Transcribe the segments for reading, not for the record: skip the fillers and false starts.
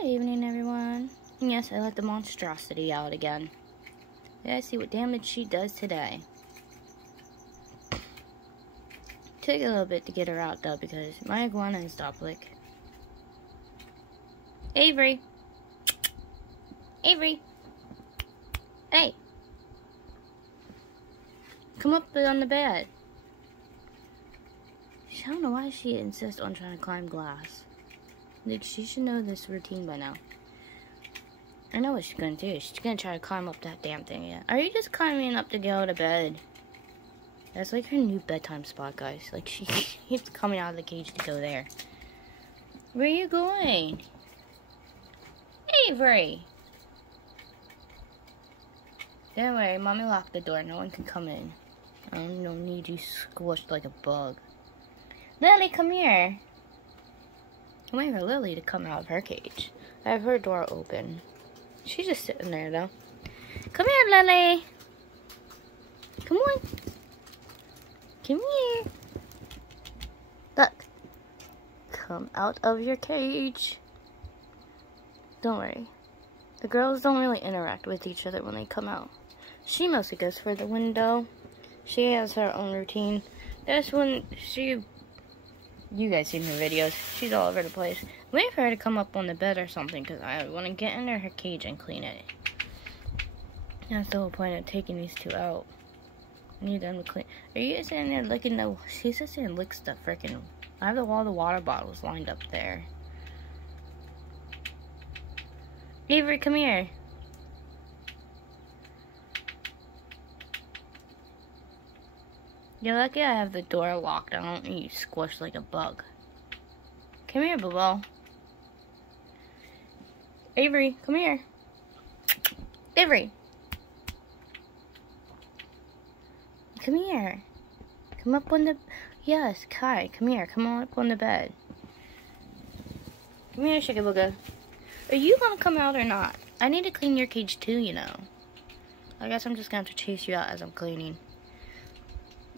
Good evening, everyone. And yes, I let the monstrosity out again. Let's see what damage she does today. Took a little bit to get her out, though, because my iguana is toxic. Avery! Avery! Hey! Come up on the bed. I don't know why she insists on trying to climb glass. Like, she should know this routine by now. I know what she's gonna do. She's gonna try to climb up that damn thing again. Are you just climbing up to go to bed? That's like her new bedtime spot, guys. Like, she keeps coming out of the cage to go there. Where are you going? Avery! Don't worry, Mommy locked the door. No one can come in. I don't need you squished like a bug. Lily, come here. I'm waiting for Lily to come out of her cage. I have her door open. She's just sitting there, though. Come here, Lily. Come on. Come here. Look. Come out of your cage. Don't worry. The girls don't really interact with each other when they come out. She mostly goes for the window. She has her own routine. That's when you guys seen her videos. She's all over the place. I'm waiting for her to come up on the bed or something because I want to get into her cage and clean it. That's the whole point of taking these two out. I need them to clean. Are you sitting there licking the... She's just sitting and licks the frickin'... I have all the water bottles lined up there. Avery, come here. You're lucky I have the door locked. I don't need you squished like a bug. Come here, Bubble. Avery, come here. Avery. Come here. Come up on the... Yes, Kai, come here. Come on up on the bed. Come here, Shikabuga. Are you gonna come out or not? I need to clean your cage too, you know. I guess I'm just gonna have to chase you out as I'm cleaning.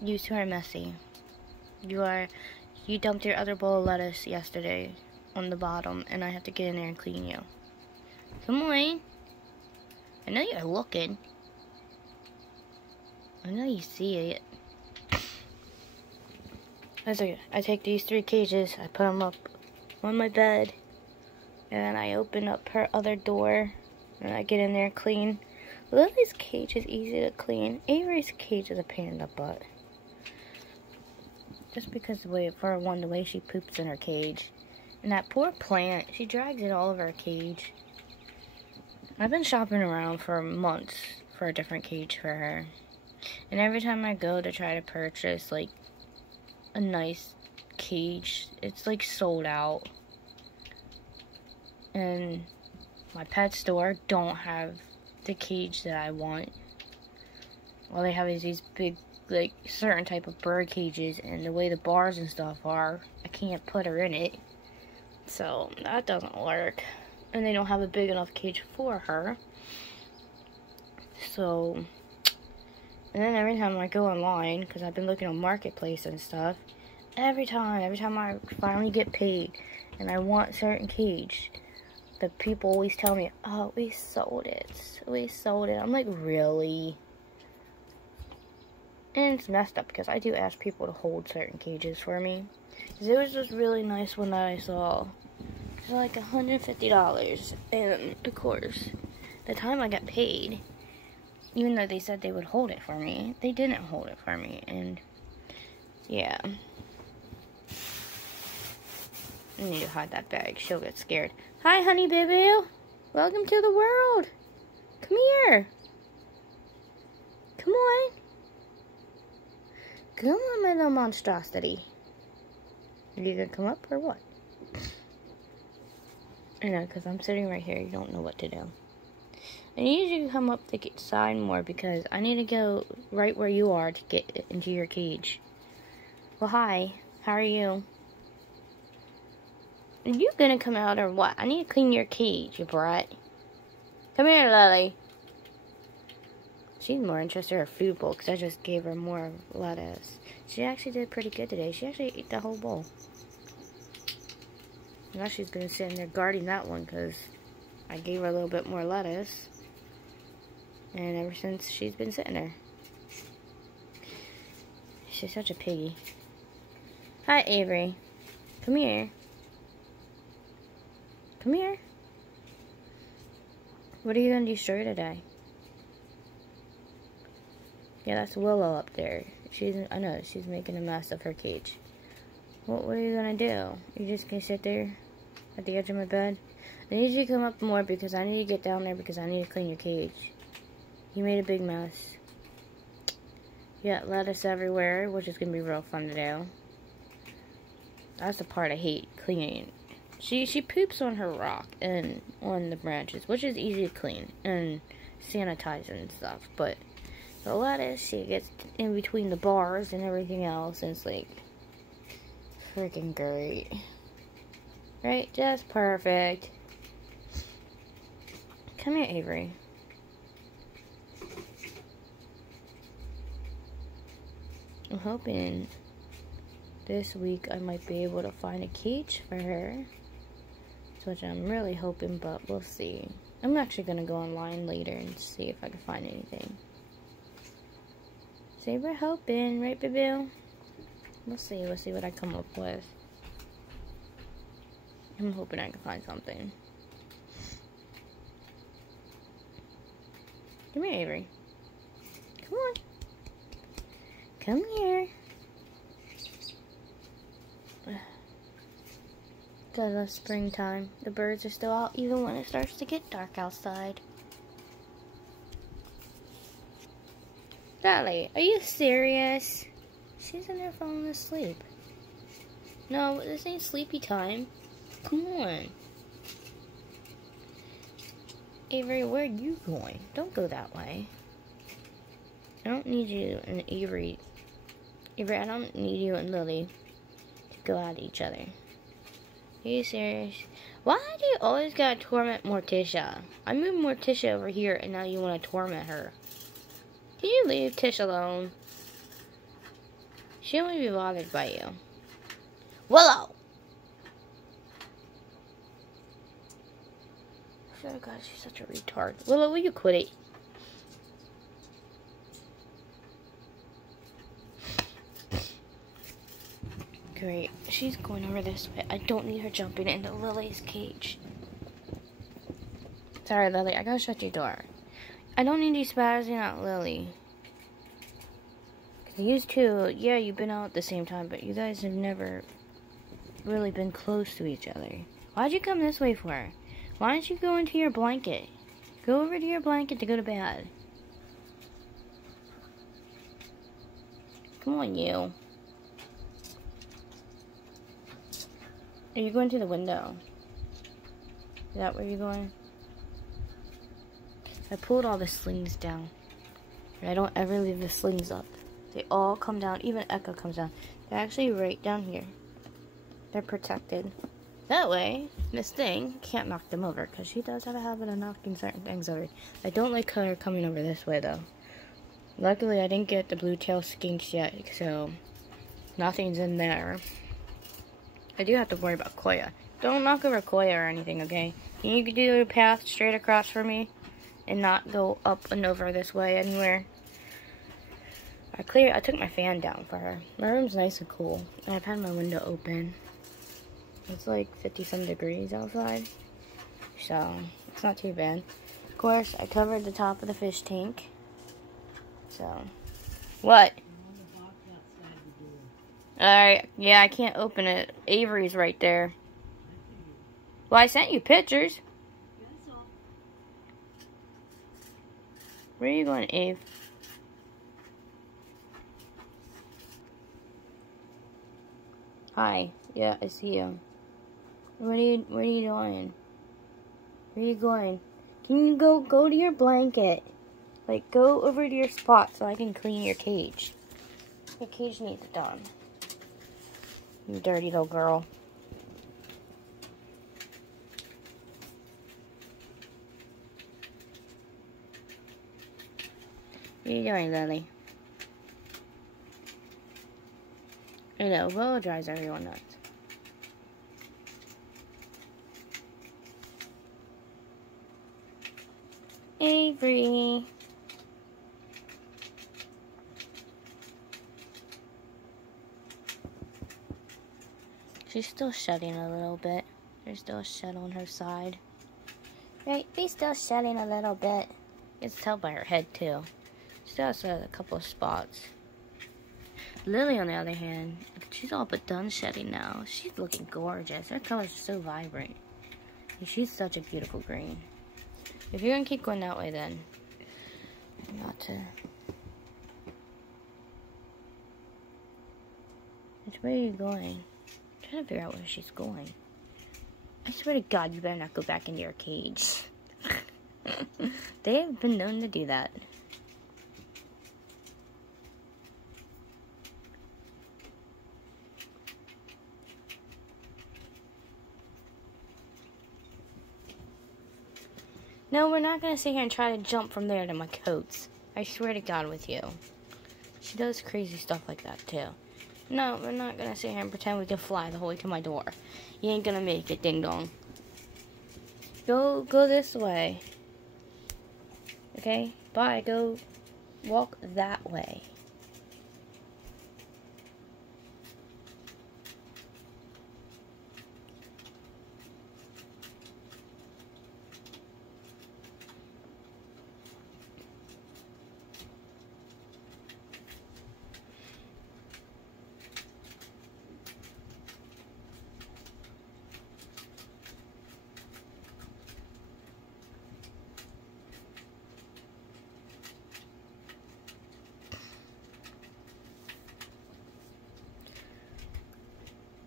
You two are messy. You dumped your other bowl of lettuce yesterday on the bottom, and I have to get in there and clean you. Come on. I know you're looking. I know you see it. I take these 3 cages, I put them up on my bed, and then I open up her other door, and I get in there and clean. Lily's cage is easy to clean. Avery's cage is a pain in the butt. Just because the way she poops in her cage. And that poor plant, she drags it all over her cage. I've been shopping around for months for a different cage for her. And every time I go to try to purchase, like, a nice cage, it's, like, sold out. And my pet store don't have the cage that I want. All they have is these big, like, certain type of bird cages, and the way the bars and stuff are, I can't put her in it. So, that doesn't work. And they don't have a big enough cage for her. So, and then every time I go online, because I've been looking on Marketplace and stuff, every time I finally get paid, and I want a certain cage, the people always tell me, oh, we sold it. We sold it. I'm like, really? And it's messed up because I do ask people to hold certain cages for me. Because it was just really nice one that I saw. It was like $150. And, of course, the time I got paid, even though they said they would hold it for me, they didn't hold it for me. And, yeah. I need to hide that bag. She'll get scared. Hi, honey baby. Welcome to the world. Come here. Come on. Come on, my little monstrosity. Are you gonna come up or what? I know, because I'm sitting right here. You don't know what to do. I need you to come up the side more because I need to go right where you are to get into your cage. Well, hi. How are you? Are you gonna come out or what? I need to clean your cage, you brat. Come here, Lily. She's more interested in her food bowl because I just gave her more lettuce. She actually did pretty good today. She actually ate the whole bowl. Now she's gonna sit in there guarding that one because I gave her a little bit more lettuce. And ever since, she's been sitting there. She's such a piggy. Hi, Avery. Come here. Come here. What are you gonna destroy today? Yeah, that's Willow up there. I know, she's making a mess of her cage. What are you gonna do? You're just gonna sit there at the edge of my bed? I need you to come up more because I need to get down there because I need to clean your cage. You made a big mess. You got lettuce everywhere, which is gonna be real fun to do. That's the part I hate, cleaning. She poops on her rock and on the branches, which is easy to clean and sanitize and stuff, but the lettuce, she gets in between the bars and everything else, and it's like freaking great. Right? Just perfect. Come here, Avery. I'm hoping this week I might be able to find a cage for her. Which I'm really hoping, but we'll see. I'm actually going to go online later and see if I can find anything. So we're hoping, right, boo-boo? We'll see what I come up with. I'm hoping I can find something. Come here, Avery. Come on. Come here. I love springtime. The birds are still out even when it starts to get dark outside. Dolly, are you serious? She's in there falling asleep. No, this ain't sleepy time. Come on. Avery, where are you going? Don't go that way. I don't need you and Avery. Avery, I don't need you and Lily to go at each other. Are you serious? Why do you always gotta torment Morticia? I moved Morticia over here and now you want to torment her. Can you leave Tish alone? She won't be bothered by you. Willow! Oh god, she's such a retard. Willow, will you quit it? Great. She's going over this way. I don't need her jumping into Lily's cage. Sorry, Lily. I gotta shut your door. I don't need you spazzing out Lily. Cause you two, yeah, you've been out at the same time, but you guys have never really been close to each other. Why'd you come this way for? Why don't you go into your blanket? Go over to your blanket to go to bed. Come on, you. Are you going to the window? Is that where you're going? I pulled all the slings down. And I don't ever leave the slings up. They all come down. Even Echo comes down. They're actually right down here. They're protected. That way, this thing can't knock them over. Because she does have a habit of knocking certain things over. I don't like her coming over this way, though. Luckily, I didn't get the blue tail skinks yet. So, nothing's in there. I do have to worry about Koya. Don't knock over Koya or anything, okay? Can you do a path straight across for me? And not go up and over this way anywhere. I took my fan down for her. My room's nice and cool. And I've had my window open. It's like 50-some degrees outside. So, it's not too bad. Of course, I covered the top of the fish tank. So, what? Alright, yeah, I can't open it. Avery's right there. Well, I sent you pictures. Where are you going, Ave? Hi. Yeah, I see you. Where are you going? Where are you going? Can you go to your blanket? Like, go over to your spot so I can clean your cage. Your cage needs it done. You dirty little girl. What are you doing, Lily? I know, Willow drives everyone nuts. Avery. She's still shedding a little bit. There's still a shed on her side. Right, she's still shedding a little bit. You can tell by her head, too. Still has a couple of spots. Lily, on the other hand, she's all but done shedding now. She's looking gorgeous. Her colors are so vibrant. And she's such a beautiful green. If you're going to keep going that way, then not to. Which way are you going? I'm trying to figure out where she's going. I swear to God, you better not go back into your cage. They have been known to do that. No, we're not going to sit here and try to jump from there to my coats. I swear to God with you. She does crazy stuff like that, too. No, we're not going to sit here and pretend we can fly the whole way to my door. You ain't going to make it, ding-dong. Go this way. Okay? Bye. Go walk that way.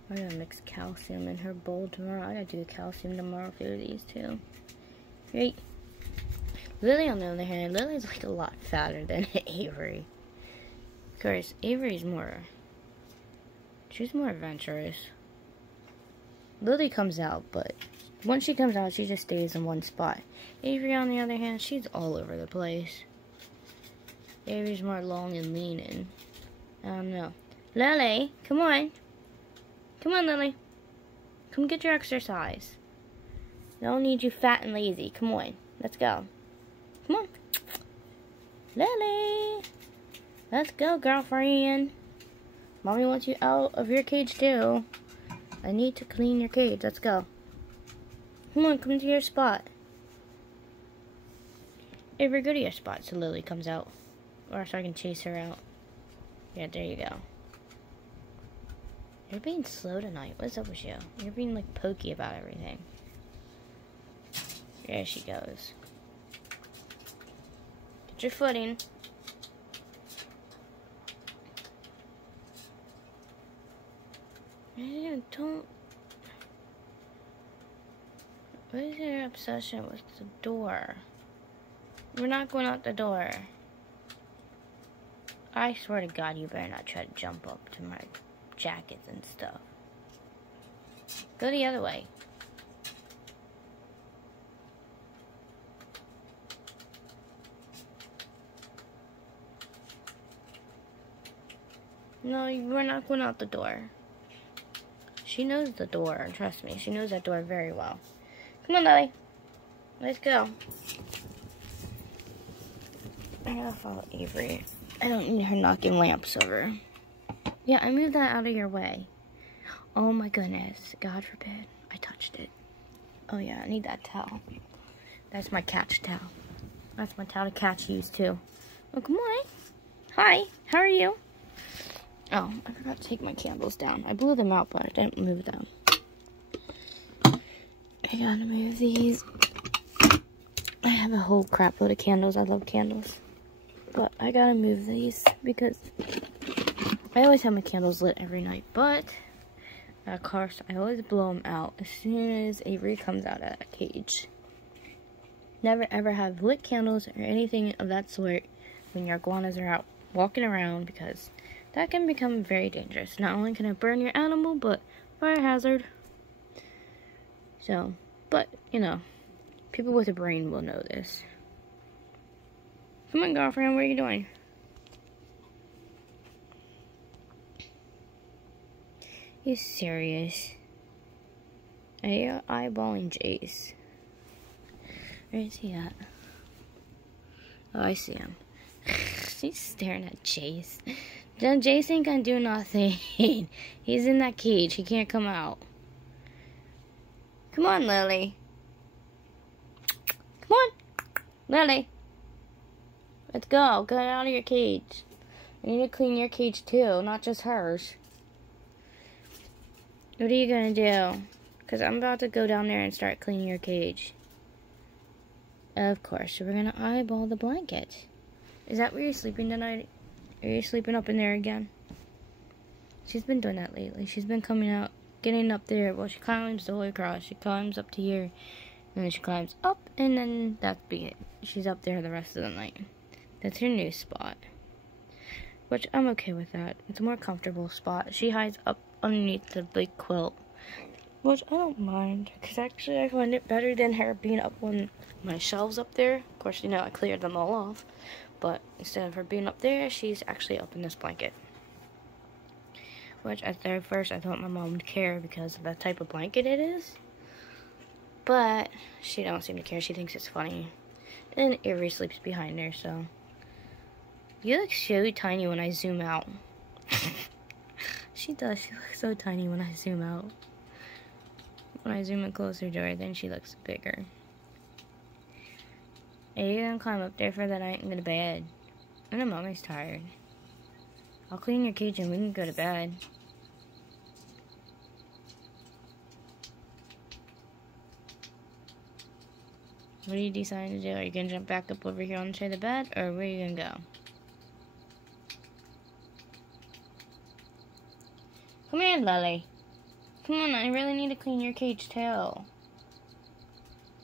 I'm gonna mix calcium in her bowl tomorrow. I gotta do the calcium tomorrow for these two. Right? Lily, on the other hand, Lily's like a lot fatter than Avery. Of course, Avery's she's more adventurous. Lily comes out, but once she comes out, she just stays in one spot. Avery, on the other hand, she's all over the place. Avery's more long and lean and I don't know. Lily, come on. Come on, Lily. Come get your exercise. I don't need you fat and lazy. Come on. Let's go. Come on. Lily. Let's go, girlfriend. Mommy wants you out of your cage, too. I need to clean your cage. Let's go. Come on, come to your spot. Avery, go to your spot so Lily comes out. Or so I can chase her out. Yeah, there you go. You're being slow tonight. What's up with you? You're being, like, pokey about everything. There she goes. Get your footing. Don't... What is your obsession with the door? We're not going out the door. I swear to God, you better not try to jump up to my jackets and stuff. Go the other way. No, we're not going out the door. She knows the door, trust me. She knows that door very well. Come on, Lily. Let's go. I gotta follow Avery. I don't need her knocking lamps over. Yeah, I moved that out of your way. Oh my goodness. God forbid I touched it. Oh yeah, I need that towel. That's my catch towel. That's my towel the cats use too. Oh, come on. Hi, how are you? Oh, I forgot to take my candles down. I blew them out, but I didn't move them. I gotta move these. I have a whole crap load of candles. I love candles. But I gotta move these because I always have my candles lit every night. But, of course, I always blow them out as soon as Avery comes out of a cage. Never ever have lit candles or anything of that sort when your iguanas are out walking around because that can become very dangerous. Not only can it burn your animal, but fire hazard. So, but, you know, people with a brain will know this. Come on, girlfriend, what are you doing? You serious? Are you eyeballing Jace? Where is he at? Oh, I see him. She's staring at Jace. Jace ain't gonna do nothing. He's in that cage. He can't come out. Come on, Lily. Come on, Lily. Let's go. Get out of your cage. I need to clean your cage too, not just hers. What are you gonna do? Because I'm about to go down there and start cleaning your cage. Of course, we're gonna eyeball the blanket. Is that where you're sleeping tonight? Are you sleeping up in there again? She's been doing that lately. She's been coming out, getting up there. Well, she climbs the way across. She climbs up to here, and then she climbs up, and then that's it. She's up there the rest of the night. That's her new spot, which I'm okay with that. It's a more comfortable spot. She hides up underneath the big quilt, which I don't mind, because actually I find it better than her being up on my shelves up there. Of course, you know, I cleared them all off, but instead of her being up there, she's actually up in this blanket. Which at first I thought my mom would care because of the type of blanket it is, but she don't seem to care. She thinks it's funny. And Avery sleeps behind her, so you look so tiny when I zoom out. She does. She looks so tiny when I zoom out. When I zoom in closer to her, then she looks bigger. Are you gonna climb up there for the night and go to bed? I know Mommy's tired. I'll clean your cage and we can go to bed. What are you deciding to do? Are you gonna jump back up over here on the side of the bed, or where are you gonna go? Come here, Lily. Come on, I really need to clean your cage too.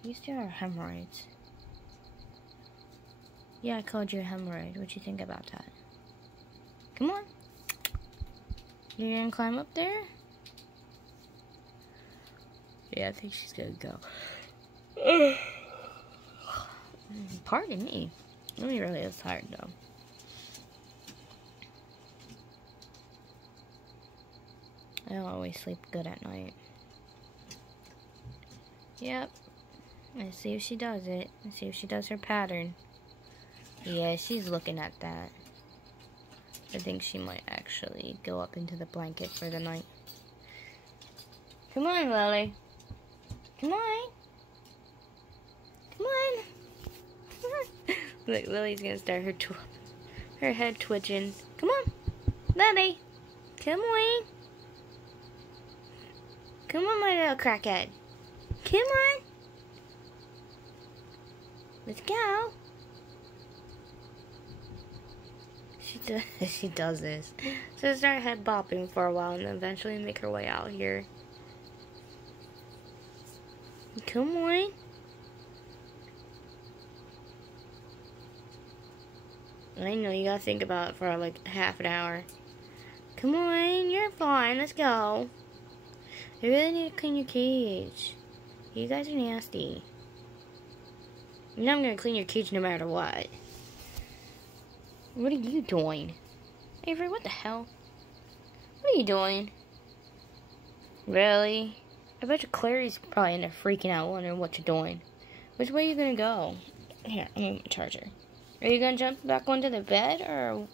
You still have hemorrhoids. Yeah, I called you a hemorrhoid. What'd you think about that? Come on. You're gonna climb up there? Yeah, I think she's gonna go. Pardon me. Lily really is tired though. I don't always sleep good at night. Yep. Let's see if she does it. Let's see if she does her pattern. Yeah, she's looking at that. I think she might actually go up into the blanket for the night. Come on, Lily. Come on. Come on. Look, Lily's gonna start her head twitching. Come on, Lily. Come on. Come on, my little crackhead. Come on. Let's go. She does this. So start head bopping for a while and then eventually make her way out here. Come on. I know you gotta think about it for like half an hour. Come on, you're fine. Let's go. I really need to clean your cage. You guys are nasty. You know I'm gonna clean your cage no matter what. What are you doing? Avery, what the hell? What are you doing? Really? I bet you Clary's probably in there freaking out, wondering what you're doing. Which way are you gonna go? Here, I'm gonna charge her. Are you gonna jump back onto the bed, or are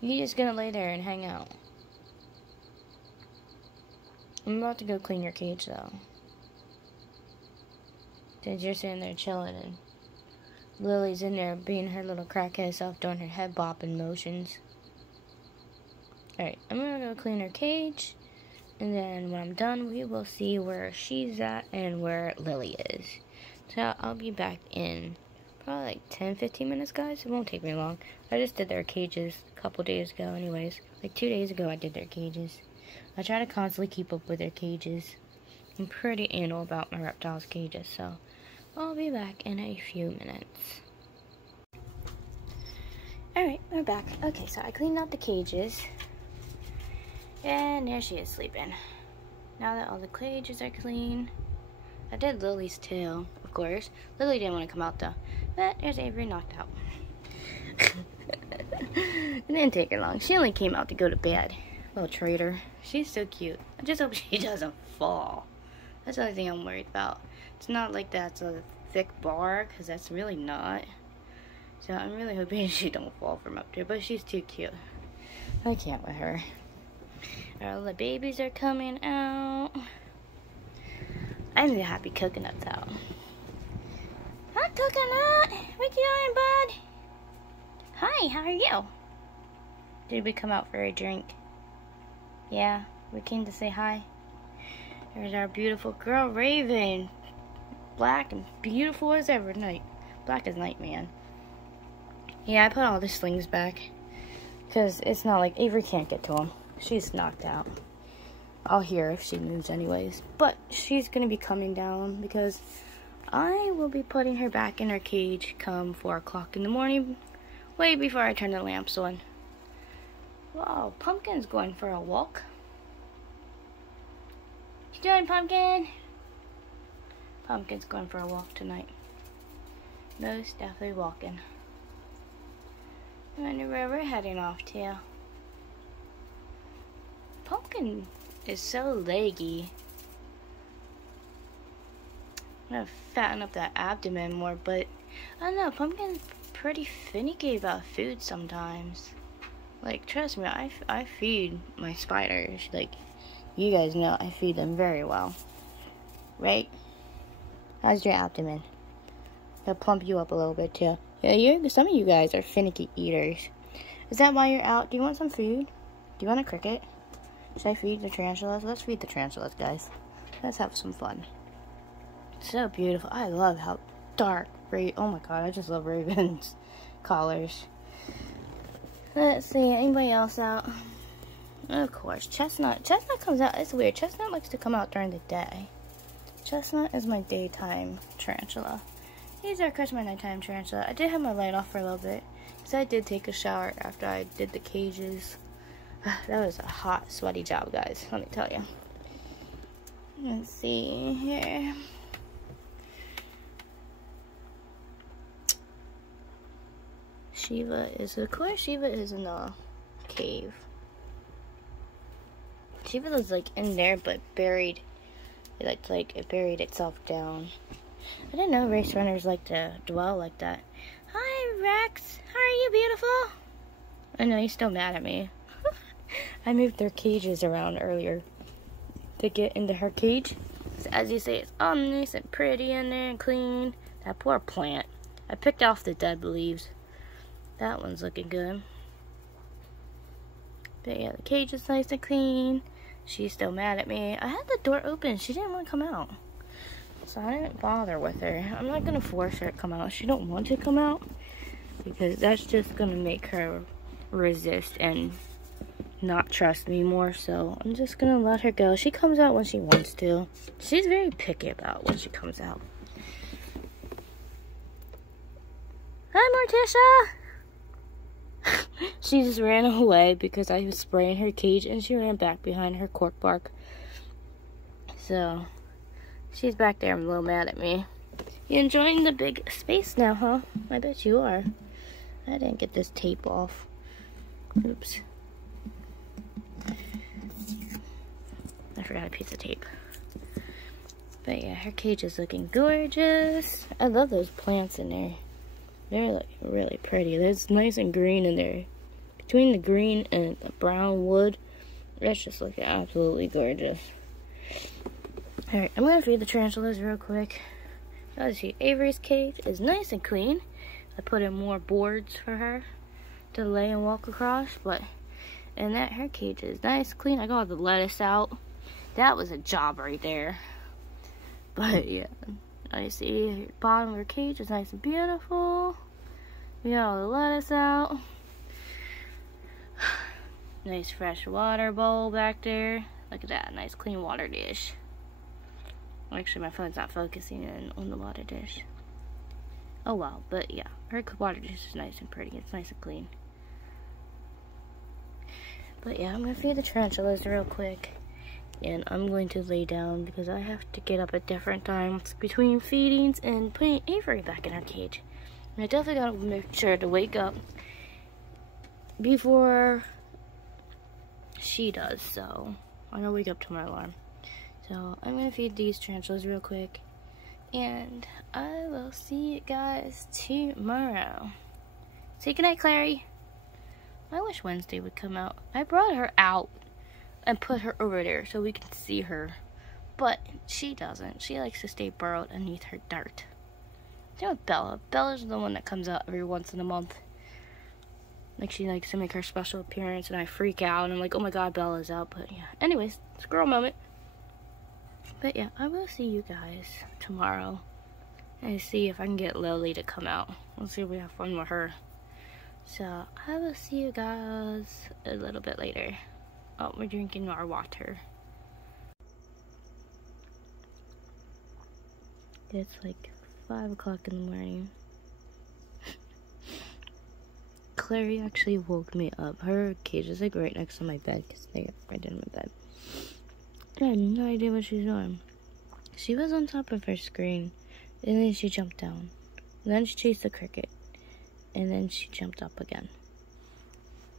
you just gonna lay there and hang out? I'm about to go clean your cage, though. Since you're sitting there chilling, and Lily's in there being her little crackhead self, doing her head bopping motions. Alright, I'm gonna go clean her cage, and then when I'm done, we will see where she's at and where Lily is. So I'll be back in probably like 10-15 minutes, guys. It won't take me long. I just did their cages a couple days ago anyways. Like 2 days ago I did their cages. I try to constantly keep up with their cages. I'm pretty anal about my reptiles' cages, so I'll be back in a few minutes. Alright, we're back. Okay, so I cleaned out the cages. And there she is sleeping. Now that all the cages are clean, I did Lily's tail, of course. Lily didn't want to come out though. But there's Avery knocked out. It didn't take her long. She only came out to go to bed. Little traitor. She's so cute. I just hope she doesn't fall. That's the only thing I'm worried about. It's not like that's a thick bar, because that's really not. So I'm really hoping she don't fall from up there, but she's too cute. I can't with her. All the babies are coming out. I'm the happy coconut's out. Hi, Coconut. What you doing, bud? Hi, how are you? Did we come out for a drink? Yeah, we came to say hi. There's our beautiful girl, Raven. Black and beautiful as ever. Black as night, man. Yeah, I put all the slings back. Because it's not like Avery can't get to them. She's knocked out. I'll hear if she moves anyways. But she's going to be coming down because I will be putting her back in her cage come 4 o'clock in the morning. Way before I turn the lamps on. Wow, Pumpkin's going for a walk. What you doing, Pumpkin? Pumpkin's going for a walk tonight. Most definitely walking. I wonder where we're heading off to. Pumpkin is so leggy. I'm gonna fatten up that abdomen more, but I don't know, Pumpkin's pretty finicky about food sometimes. Like, trust me, I feed my spiders. Like, you guys know I feed them very well. Right? How's your abdomen? They'll plump you up a little bit too. Yeah, some of you guys are finicky eaters. Is that why you're out? Do you want some food? Do you want a cricket? Should I feed the tarantulas? Let's feed the tarantulas, guys. Let's have some fun. So beautiful. I love how dark. Oh my god, I just love Raven's collars. Let's see, anybody else out? Of course, Chestnut. Chestnut comes out. It's weird. Chestnut likes to come out during the day. Chestnut is my daytime tarantula. These are, of course, my nighttime tarantula. I did have my light off for a little bit because I did take a shower after I did the cages. That was a hot, sweaty job, guys. Let me tell you. Let's see here. Shiva is, of course, Shiva is in the cave. Shiva was like in there, but buried. It buried itself down. I didn't know race runners like to dwell like that. Hi, Rex. How are you, beautiful? I know he's still mad at me. I moved their cages around earlier to get into her cage. So as you say, it's all nice and pretty in there and clean. That poor plant. I picked off the dead leaves. That one's looking good. But yeah, the cage is nice and clean. She's still mad at me. I had the door open. She didn't want to come out. So I didn't bother with her. I'm not going to force her to come out. She don't want to come out. Because that's just going to make her resist and not trust me more. So I'm just going to let her go. She comes out when she wants to. She's very picky about when she comes out. Hi, Morticia! She just ran away because I was spraying her cage and she ran back behind her cork bark. So, she's back there a little mad at me. You enjoying the big space now, huh? I bet you are. I didn't get this tape off. Oops. I forgot a piece of tape. But yeah, her cage is looking gorgeous. I love those plants in there. They're like really pretty. It's nice and green in there. Between the green and the brown wood, it's just looking absolutely gorgeous. Alright, I'm going to feed the tarantulas real quick. As you see, Avery's cage is nice and clean. I put in more boards for her to lay and walk across, and her cage is nice, clean. I got the lettuce out. That was a job right there. But yeah, I see the bottom of her cage is nice and beautiful. We got all the lettuce out. Nice fresh water bowl back there. Look at that, nice clean water dish. Actually, my phone's not focusing in on the water dish. Oh well, but yeah, her water dish is nice and pretty. It's nice and clean. But yeah, I'm gonna feed the tarantulas real quick. And I'm going to lay down because I have to get up at different times between feedings and putting Avery back in her cage. And I definitely gotta make sure to wake up before she does, so I'm gonna wake up to my alarm. So I'm gonna feed these tarantulas real quick, and I will see you guys tomorrow. Say goodnight, Clary. I wish Wednesday would come out. I brought her out and put her over there so we can see her. But she doesn't. She likes to stay burrowed underneath her dirt. Same with Bella. Bella's the one that comes out every once in a month. Like, she likes to make her special appearance, and I freak out, and I'm like, oh my god, Bella's out. But yeah, anyways, it's a girl moment. But yeah, I will see you guys tomorrow and see if I can get Lily to come out. Let's see if we have fun with her. So I will see you guys a little bit later. Oh, we're drinking our water. It's like 5 o'clock in the morning. Clary actually woke me up. Her cage is like right next to my bed because they got right in my bed. I had no idea what she's doing. She was on top of her screen, and then she jumped down. And then she chased the cricket, and then she jumped up again.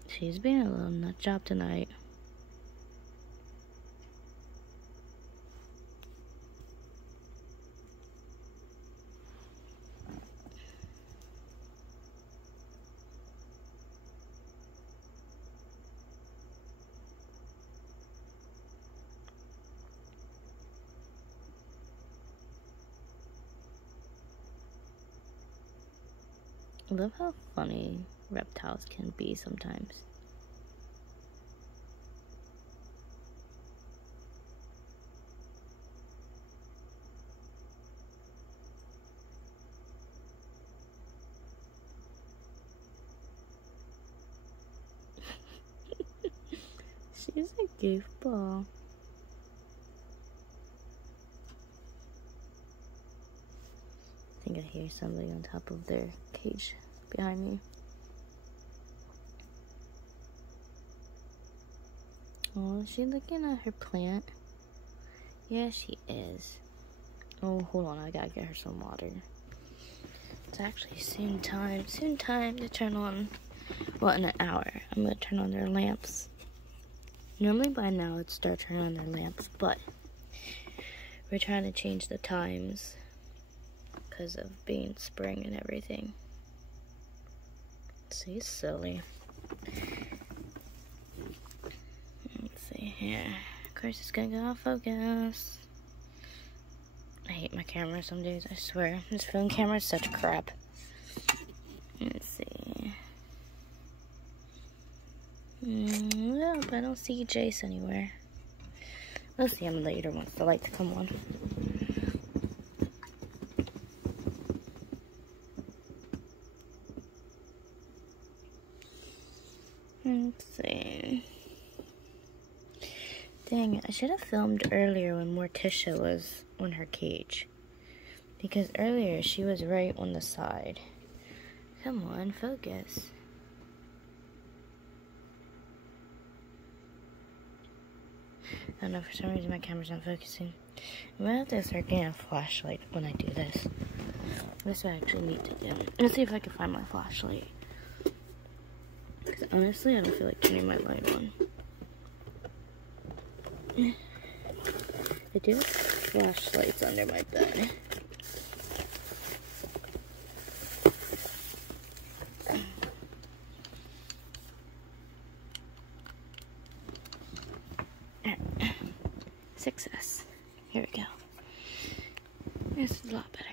She's being a little nut job tonight. I love how funny reptiles can be sometimes. She's a goofball. I think I hear somebody on top of their cage behind me. Oh, is she looking at her plant? Yeah, she is. Oh, hold on, I gotta get her some water. It's actually soon time to turn on, well, in an hour, I'm gonna turn on their lamps. Normally by now it'd start turning on their lamps, but we're trying to change the times because of being spring and everything. See, silly. Let's see here. Of course, it's gonna go off focus. I hate my camera some days, I swear. This phone camera is such crap. Let's see. Well, I don't see Jace anywhere. We'll see him later once the lights come on. Let's see. Dang it, I should have filmed earlier when Morticia was on her cage. Because earlier she was right on the side. Come on, focus. I don't know, for some reason my camera's not focusing. I'm gonna have to start getting a flashlight when I do this. That's what I actually need to do. Let's see if I can find my flashlight. Because honestly, I don't feel like turning my light on. I do have flashlights under my bed. Success. Here we go. This is a lot better.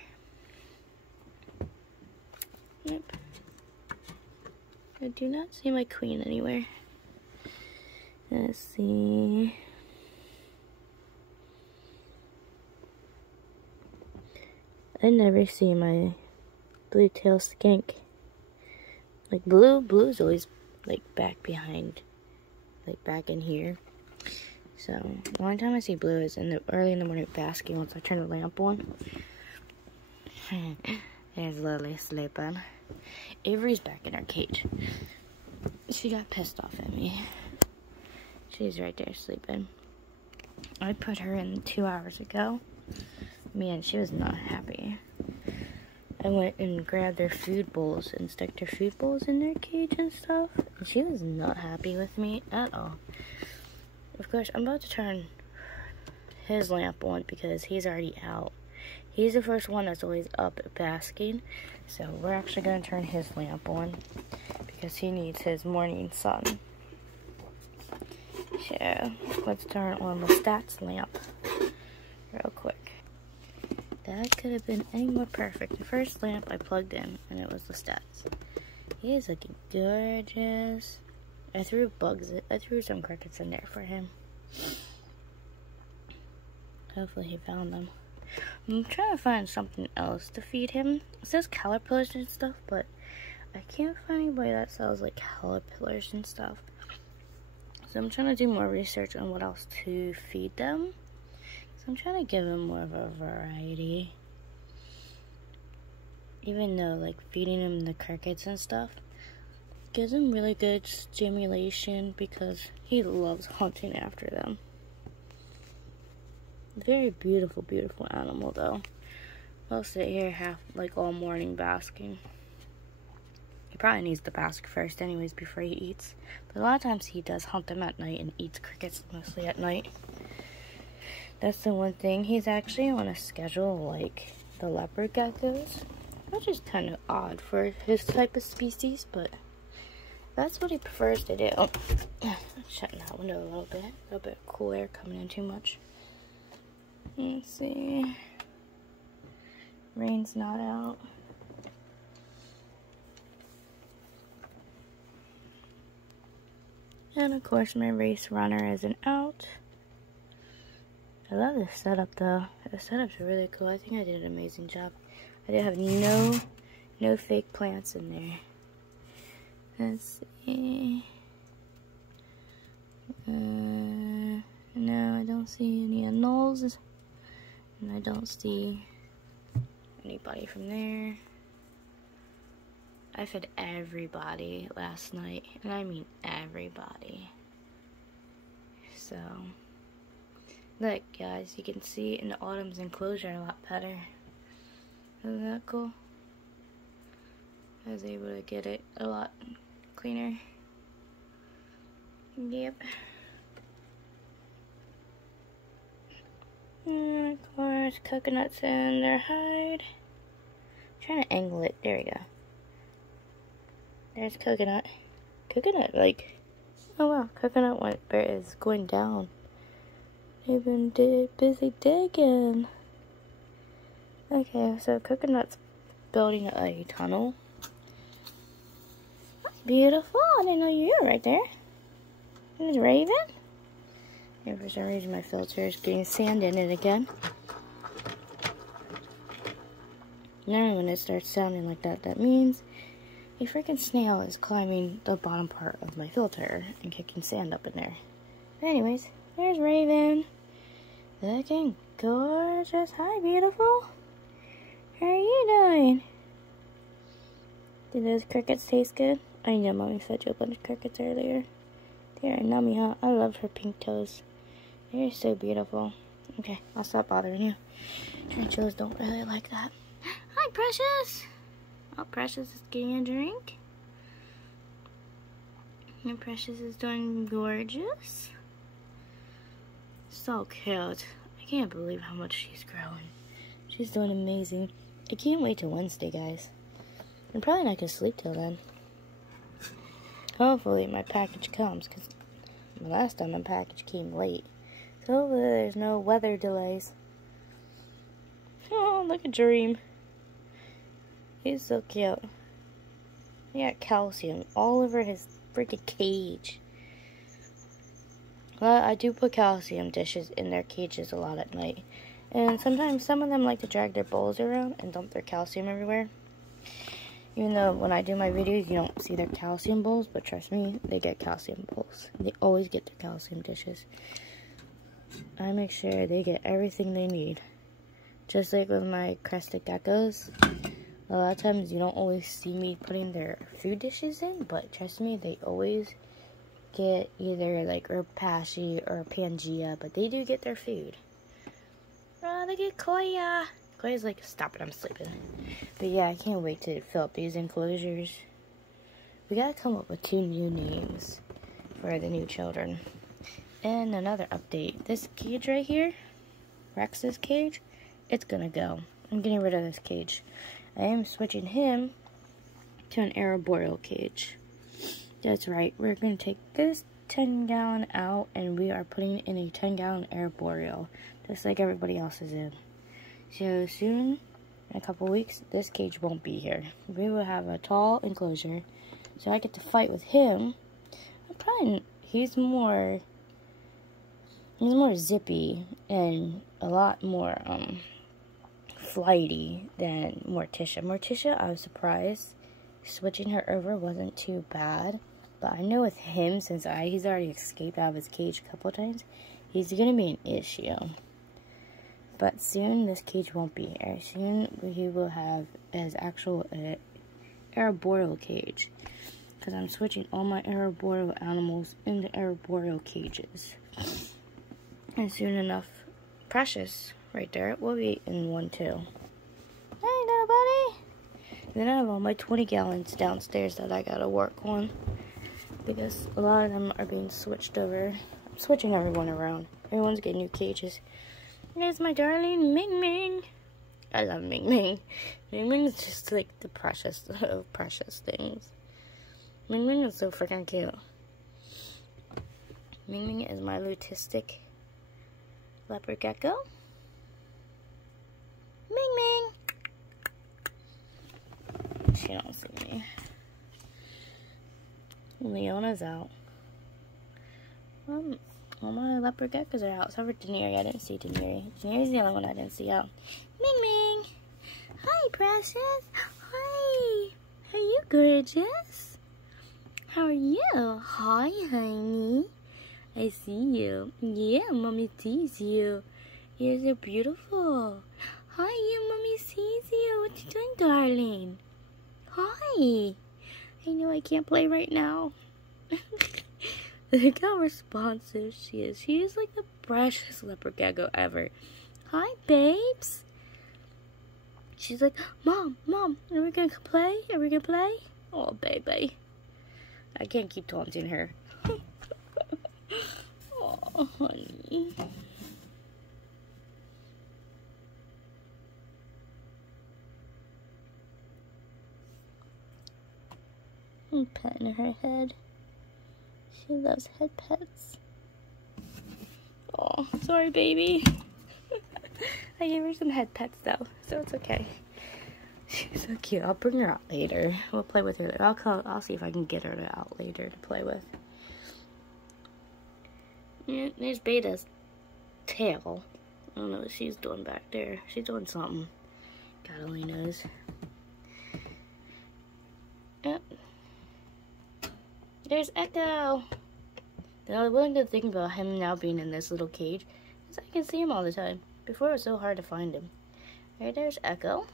Yep. I do not see my queen anywhere. Let's see. I never see my blue tail skink. Like blue's always like back behind, like back in here. So the only time I see blue is early in the morning basking once I turn the lamp on. There's Lily sleeping. Avery's back in her cage. She got pissed off at me. She's right there sleeping. I put her in 2 hours ago. Man, she was not happy. I went and grabbed their food bowls and stuck their food bowls in their cage and stuff. And she was not happy with me at all. Of course, I'm about to turn his lamp on because he's already out. He's the first one that's always up basking. So we're actually going to turn his lamp on. because he needs his morning sun. So, let's turn on the stats lamp real quick. That could have been any more perfect. The first lamp I plugged in, and it was the stats. He is looking gorgeous. I threw some crickets in there for him. Hopefully he found them. I'm trying to find something else to feed him. It says caterpillars and stuff, but I can't find anybody that sells like caterpillars and stuff. So I'm trying to do more research on what else to feed them. So I'm trying to give them more of a variety. Even though like feeding him the crickets and stuff gives him really good stimulation because he loves hunting after them. Very beautiful, beautiful animal though. He'll sit here like all morning basking. He probably needs to bask first anyways before he eats. But a lot of times he does hunt them at night and eats crickets mostly at night. That's the one thing. He's actually on a schedule like the leopard geckos, which is kind of odd for his type of species, but that's what he prefers to do. Shutting that window a little bit of cool air coming in too much. Let's see. Rain's not out. And of course my race runner isn't out. I love this setup though. The setup's really cool. I think I did an amazing job. I did have no fake plants in there. Let's see. No, I don't see any anoles. And I don't see anybody from there. I fed everybody last night, and I mean everybody. So, look guys, you can see in the autumn's enclosure a lot better. Isn't that cool? I was able to get it a lot cleaner. Yep. And of course, coconuts in their hide. I'm trying to angle it. There we go. There's coconut. Coconut, like, oh wow, coconut is going down. They've been busy digging. Okay, so coconut's building a tunnel. Beautiful. I didn't know you were right there. There's Raven. And for some reason my filter is getting sand in it again. Now when it starts sounding like that, that means a freaking snail is climbing the bottom part of my filter and kicking sand up in there. But anyways, there's Raven. Looking gorgeous. Hi, beautiful. How are you doing? Did those crickets taste good? I know Mommy fed you a bunch of crickets earlier. They are nummy, huh? I love her pink toes. They're so beautiful. Okay, I'll stop bothering you. Tarantulas don't really like that. Hi, Precious. Oh, Precious is getting a drink. And Precious is doing gorgeous. So cute. I can't believe how much she's growing. She's doing amazing. I can't wait till Wednesday, guys. I'm probably not gonna sleep till then. Hopefully my package comes, because the last time my package came late. So hopefully there's no weather delays. Oh, look at Dream. He's so cute. He got calcium all over his freaking cage. Well, I do put calcium dishes in their cages a lot at night. And sometimes some of them like to drag their bowls around and dump their calcium everywhere. Even though when I do my videos, you don't see their calcium bowls, but trust me, they get calcium bowls. They always get their calcium dishes. I make sure they get everything they need. Just like with my crested geckos, a lot of times you don't always see me putting their food dishes in, but trust me, they always get either like Rapashi or Pangea, but they do get their food. Oh, look at Koya. Koya's like, stop it, I'm sleeping. But yeah, I can't wait to fill up these enclosures. We gotta come up with 2 new names for the new children. And another update. This cage right here, Rex's cage, it's gonna go. I'm getting rid of this cage. I am switching him to an arboreal cage. That's right. We're going to take this 10-gallon out, and we are putting it in a 10-gallon arboreal, just like everybody else is in. So soon, in a couple weeks, this cage won't be here. We will have a tall enclosure, so I get to fight with him. He's more zippy and a lot more flighty than Morticia. Morticia, I was surprised switching her over wasn't too bad, but I know with him, since he's already escaped out of his cage a couple of times, he's gonna be an issue. But soon this cage won't be here. Soon he will have his actual arboreal cage, because I'm switching all my arboreal animals into arboreal cages. And soon enough, Precious, right there, will be in one too. Hey, little buddy! Then I have all my 20 gallons downstairs that I gotta work on, because a lot of them are being switched over. I'm switching everyone around. Everyone's getting new cages. There's my darling Ming Ming. I love Ming Ming. Ming Ming is just like the precious of precious things. Ming Ming is so freaking cute. Ming Ming is my lutistic leopard gecko. Ming Ming! She don't see me. Leona's out. All my leopard geckos are out, except for Daenerys. I didn't see Daenerys. Daenerys the only one I didn't see out. Ming Ming! Hi, Precious! Hi! Are you gorgeous? How are you? Hi, honey. I see you. Yeah, Mommy sees you. You're so beautiful. Hi, yeah, Mommy sees you. What you doing, darling? Hi. I know I can't play right now. Look how responsive she is. She is like the precious leopard gecko ever. Hi, babes. She's like, Mom, are we gonna play? Are we gonna play? Oh, baby. I can't keep taunting her. Oh, honey. I'm petting her head. She loves head pets. Oh, sorry, baby. I gave her some head pets, though, so it's okay. She's so cute. I'll bring her out later. We'll play with her. I'll see if I can get her out later to play with. Yeah, there's Beta's tail. I don't know what she's doing back there. She's doing something. God only knows. Yep. There's Echo. The one good thing about him now being in this little cage is I can see him all the time. Before it was so hard to find him. Right, there's Echo.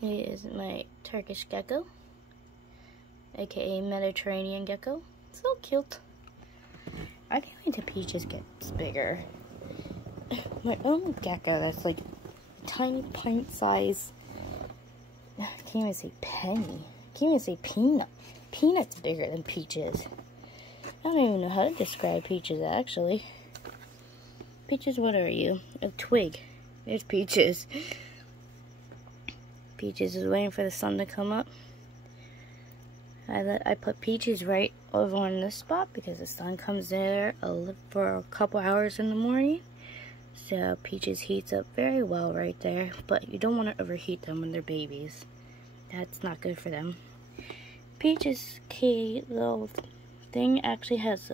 He is my Turkish gecko, aka Mediterranean gecko. So cute. I can't wait till Peaches gets bigger. My own gecko that's like tiny pint size. I can't even say penny. I can't even say peanut. Peanut's bigger than Peaches. I don't even know how to describe Peaches actually. Peaches, what are you? A twig. There's Peaches. Peaches is waiting for the sun to come up. I put Peaches right over on this spot because the sun comes there for a couple hours in the morning. So Peaches heats up very well right there. But you don't want to overheat them when they're babies. That's not good for them. Peaches' little thing actually has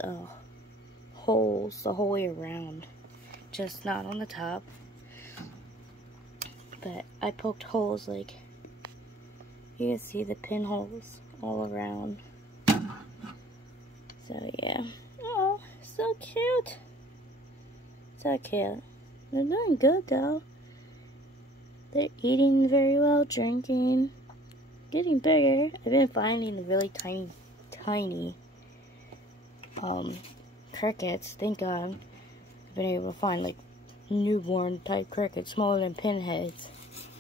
holes the whole way around. Just not on the top. But I poked holes like, you can see the pinholes all around. So yeah. Oh, so cute. So cute. They're doing good though. They're eating very well, drinking, getting bigger. I've been finding the really tiny crickets. Thank God. I've been able to find like newborn type crickets, smaller than pinheads.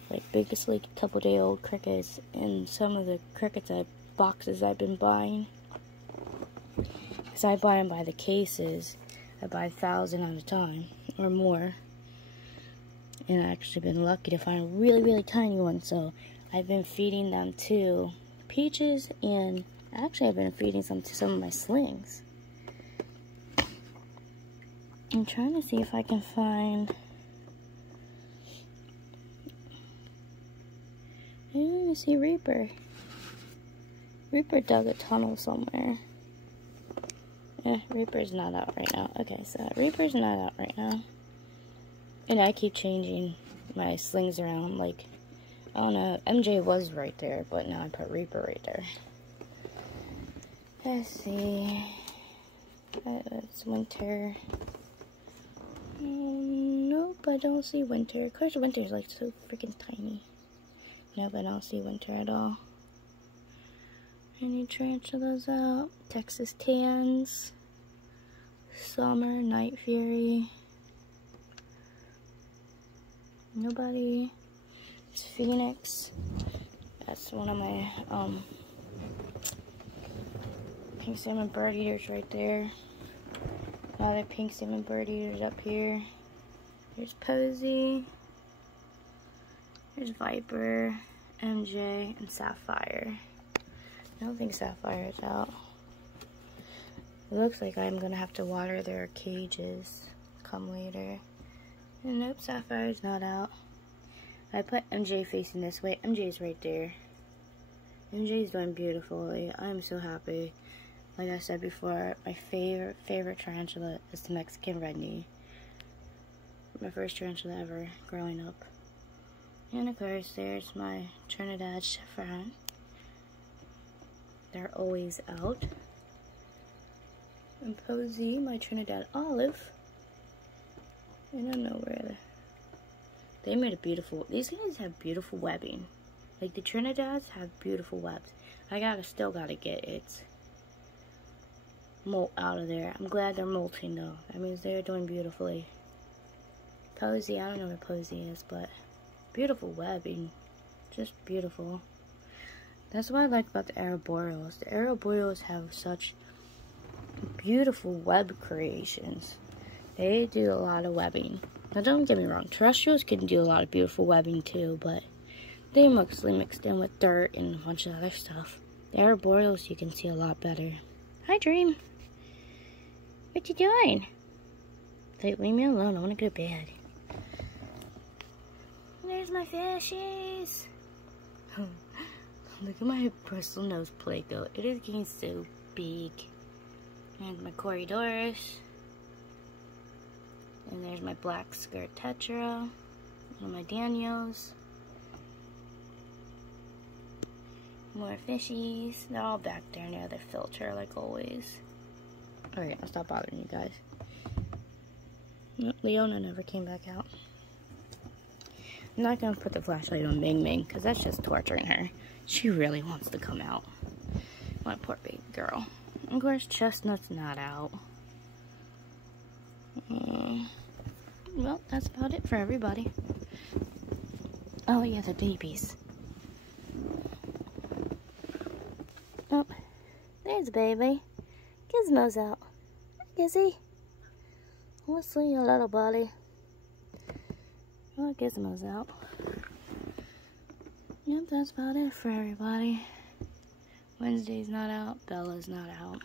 Like biggest like couple day old crickets, and some of the crickets boxes I've been buying. Because I buy them by the cases. I buy 1,000 at a time or more. And I've actually been lucky to find really, really tiny ones. So I've been feeding them to peaches, and actually I've been feeding some to some of my slings. I'm trying to see if I can find... I don't see Reaper. Reaper dug a tunnel somewhere. Yeah, Reaper's not out right now. Okay, so Reaper's not out right now. And I keep changing my slings around. Like, I don't know. MJ was right there, but now I put Reaper right there. Let's see. It's winter. Nope, I don't see winter. Of course, winter's like so freaking tiny. Nope, I don't see winter at all. Any tarantulas out? Texas tans. Summer, night fury. Nobody. It's Phoenix. That's one of my pink salmon bird eaters right there. Another pink salmon bird eaters up here. There's Posey. There's Viper, MJ, and Sapphire. I don't think Sapphire is out. It looks like I'm gonna have to water their cages come later. And nope, Sapphire's not out. I put MJ facing this way. MJ's right there. MJ's doing beautifully. I'm so happy. Like I said before, my favorite tarantula is the Mexican red knee. My first tarantula ever growing up. And of course, there's my Trinidad Chevron. They're always out. And Posey, my Trinidad Olive. I don't know where they made a beautiful. These guys have beautiful webbing. Like the Trinidads have beautiful webs. I still gotta get its molt out of there. I'm glad they're molting though. That means they're doing beautifully. Posey, I don't know where Posey is, but beautiful webbing. Just beautiful. That's what I like about the Arboreals. The Arboreals have such beautiful web creations. They do a lot of webbing. Now don't get me wrong, terrestrials can do a lot of beautiful webbing too, but they mostly mixed in with dirt and a bunch of other stuff. The Arboreals you can see a lot better. Hi Dream. What you doing? Hey, leave me alone, I wanna go to bed. There's my fishies. Look at my bristle nose Play-Doh. It is getting so big. And my Corydorus. And there's my black skirt tetra. And my Daniels. More fishies. They're all back there near the filter like always. Alright, I'll stop bothering you guys. Leona never came back out. I'm not going to put the flashlight on Ming Ming because that's just torturing her. She really wants to come out. My poor baby girl. Of course, Chestnut's not out. Well, that's about it for everybody. Oh, yeah, the babies. Oh, there's baby. Gizmo's out. Gizzy. Let's see your little buddy. Well, Gizmo's out. Yep, that's about it for everybody. Wednesday's not out. Bella's not out.